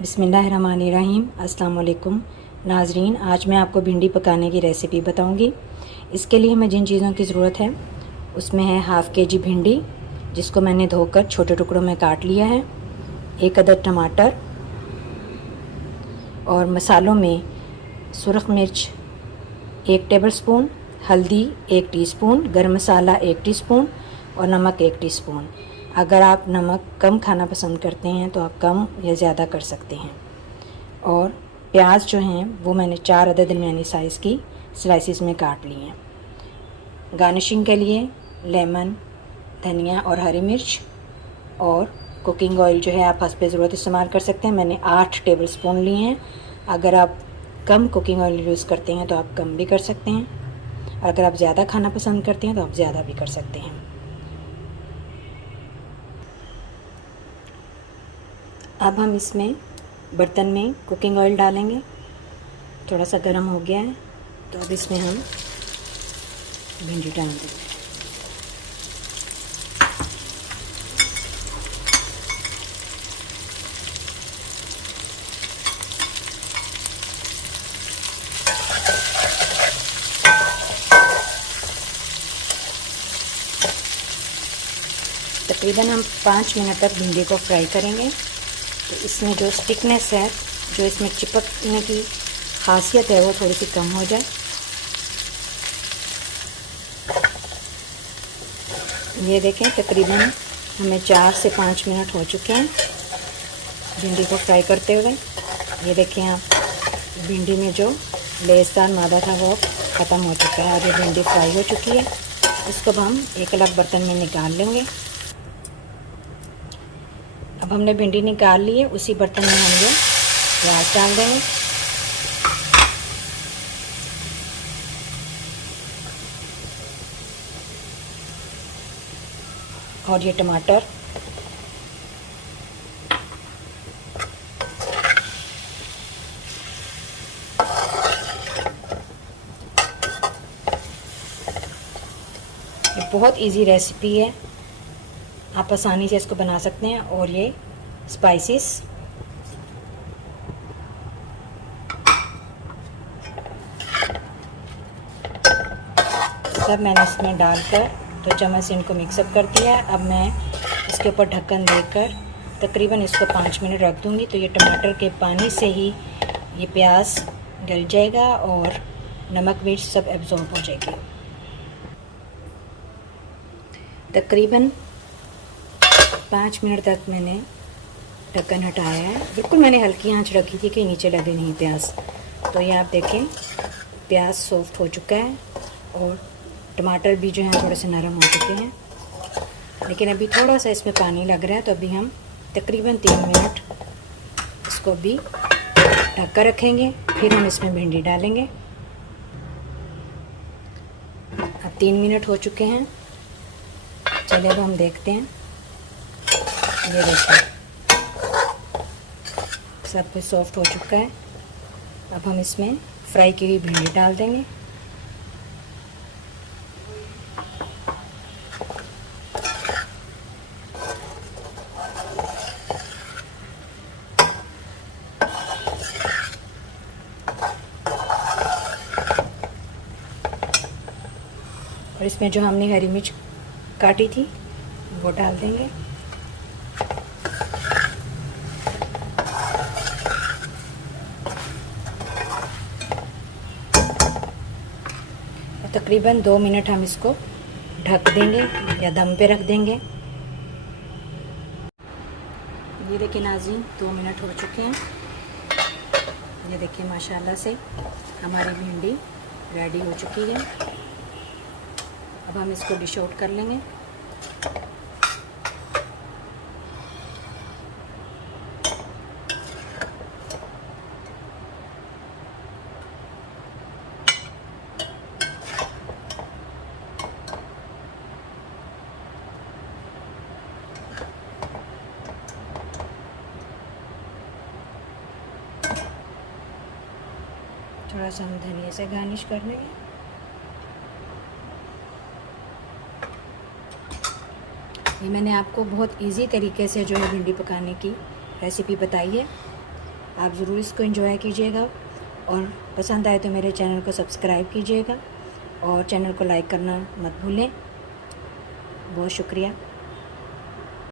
बिस्मिल्लाहिर्रहमानिर्रहीम। अस्सलाम वालेकुम नाज़रीन, आज मैं आपको भिंडी पकाने की रेसिपी बताऊंगी। इसके लिए हमें जिन चीज़ों की ज़रूरत है उसमें है हाफ़ के जी भिंडी, जिसको मैंने धोकर छोटे टुकड़ों में काट लिया है, 1 अदद टमाटर, और मसालों में सुरख मिर्च 1 टेबलस्पून, हल्दी 1 टीस्पून, गरम मसाला 1 टीस्पून और नमक 1 टीस्पून। अगर आप नमक कम खाना पसंद करते हैं तो आप कम या ज़्यादा कर सकते हैं। और प्याज जो हैं वो मैंने 4 अदद दरमियानी साइज़ की स्लाइसिस में काट लिए हैं। गार्निशिंग के लिए लेमन, धनिया और हरी मिर्च और कुकिंग ऑयल जो है आप हस्बे ज़रूरत इस्तेमाल कर सकते हैं। मैंने 8 टेबलस्पून लिए हैं। अगर आप कम कुकिंग ऑयल यूज़ करते हैं तो आप कम भी कर सकते हैं, और अगर आप ज़्यादा खाना पसंद करते हैं तो आप ज़्यादा भी कर सकते हैं। अब हम इसमें बर्तन में कुकिंग ऑयल डालेंगे। थोड़ा सा गर्म हो गया है तो अब इसमें हम भिंडी डाल देंगे। तकरीबन हम 5 मिनट तक भिंडी को फ्राई करेंगे। तो इसमें जो स्टिकनेस है, जो इसमें चिपकने की खासियत है, वो थोड़ी सी कम हो जाए। ये देखें, तकरीबन हमें 4 से 5 मिनट हो चुके हैं भिंडी को फ्राई करते हुए। ये देखें आप, भिंडी में जो लेसदार मादा था वो ख़त्म हो चुका है और ये भिंडी फ्राई हो चुकी है। इसको हम एक अलग बर्तन में निकाल लेंगे। अब हमने भिंडी निकाल ली है, उसी बर्तन में हम ये प्याज डाल देंगे। और ये टमाटर, ये बहुत इजी रेसिपी है, आप आसानी से इसको बना सकते हैं। और ये स्पाइसेस, सब मैंने इसमें डालकर तो चम्मच से इनको मिक्सअप कर दिया है। अब मैं इसके ऊपर ढक्कन देकर तकरीबन इसको 5 मिनट रख दूँगी। तो ये टमाटर के पानी से ही ये प्याज गल जाएगा और नमक मिर्च सब एब्जॉर्ब हो जाएगी। तकरीबन 5 मिनट तक मैंने ढक्कन हटाया है। बिल्कुल मैंने हल्की आंच रखी थी कि नीचे लगे नहीं प्याज। तो ये आप देखें, प्याज सॉफ्ट हो चुका है और टमाटर भी जो है थोड़े से नरम हो चुके हैं, लेकिन अभी थोड़ा सा इसमें पानी लग रहा है। तो अभी हम तकरीबन 3 मिनट इसको भी ढक कर रखेंगे, फिर हम इसमें भिंडी डालेंगे। अब 3 मिनट हो चुके हैं। चलिए अब हम देखते हैं। ये देखिए, सब कुछ सॉफ्ट हो चुका है। अब हम इसमें फ्राई की हुई भिंडी डाल देंगे। और इसमें जो हमने हरी मिर्च काटी थी वो डाल देंगे। तकरीबन 2 मिनट हम इसको ढक देंगे या दम पे रख देंगे। ये देखिए नाज़रीन, 2 मिनट हो चुके हैं। ये देखिए माशाल्लाह से हमारी भिंडी रेडी हो चुकी है। अब हम इसको डिश आउट कर लेंगे। थोड़ा सा हम धनिया से गार्निश कर लेंगे। ये मैंने आपको बहुत इजी तरीके से जो है भिंडी पकाने की रेसिपी बताई है। आप ज़रूर इसको एंजॉय कीजिएगा और पसंद आए तो मेरे चैनल को सब्सक्राइब कीजिएगा और चैनल को लाइक करना मत भूलें। बहुत शुक्रिया।